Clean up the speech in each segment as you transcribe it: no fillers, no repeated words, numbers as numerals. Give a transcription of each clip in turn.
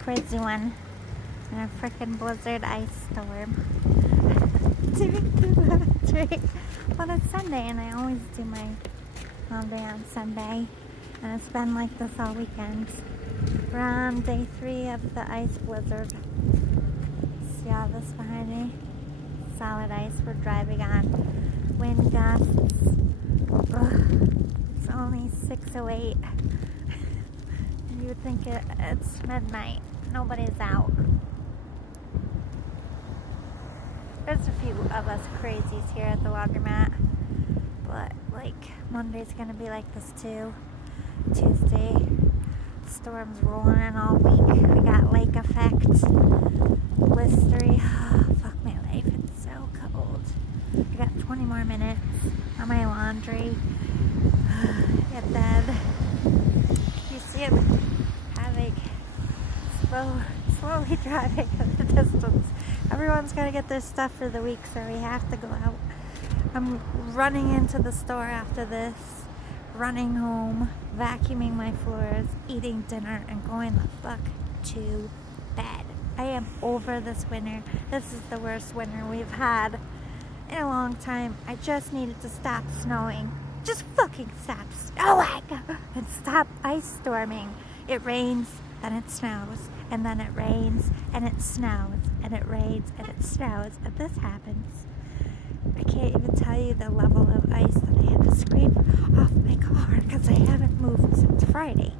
crazy one in a freaking blizzard ice storm. Well, it's Sunday, and I always do my laundry on Sunday, and it's been like this all weekend. We're on day 3 of the ice blizzard. See all this behind me? Solid ice we're driving on. Wind gusts. Ugh. It's only 6:08. You would think it's midnight. Nobody's out. There's a few of us crazies here at the laundromat, but like Monday's gonna be like this too. Tuesday, storms rolling in all week. We got lake effect, blistery. Oh, fuck my life, it's so cold. I got 20 more minutes on my laundry. Get bed. You see it having slowly driving at the distance. Everyone's got to get their stuff for the week, so we have to go out. I'm running into the store after this, running home, vacuuming my floors, eating dinner, and going the fuck to bed. I am over this winter. This is the worst winter we've had in a long time. I just needed to stop snowing. Just fucking stop snowing and stop ice storming. It rains, then it snows, and then it rains, and it snows, and it rains, and it snows, and this happens. I can't even tell you the level of ice that I had to scrape off my car because I haven't moved since Friday.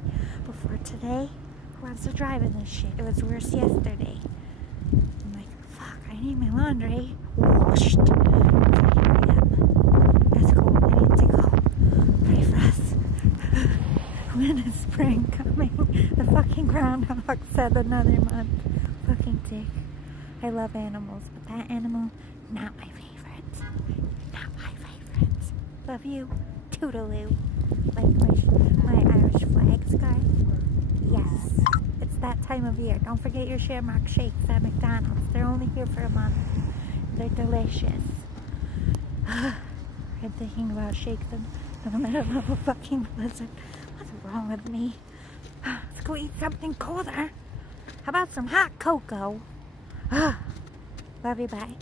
Before today, who wants to drive in this shit? It was worse yesterday. I'm like, fuck, I need my laundry washed. So here I am. That's cool. I need to go. Pray for us. When is spring coming? The fucking groundhog said another month. Fucking dick. I love animals, but that animal, not my favorite. Not my favorite. Love you. Toodaloo. Like my Irish flag scarf. Yes. It's that time of year. Don't forget your Shamrock Shakes at McDonald's. They're only here for a month. They're delicious. I'm thinking about shaking them in the middle of a fucking blizzard. What's wrong with me? Let's go eat something colder. How about some hot cocoa? Love you, bye.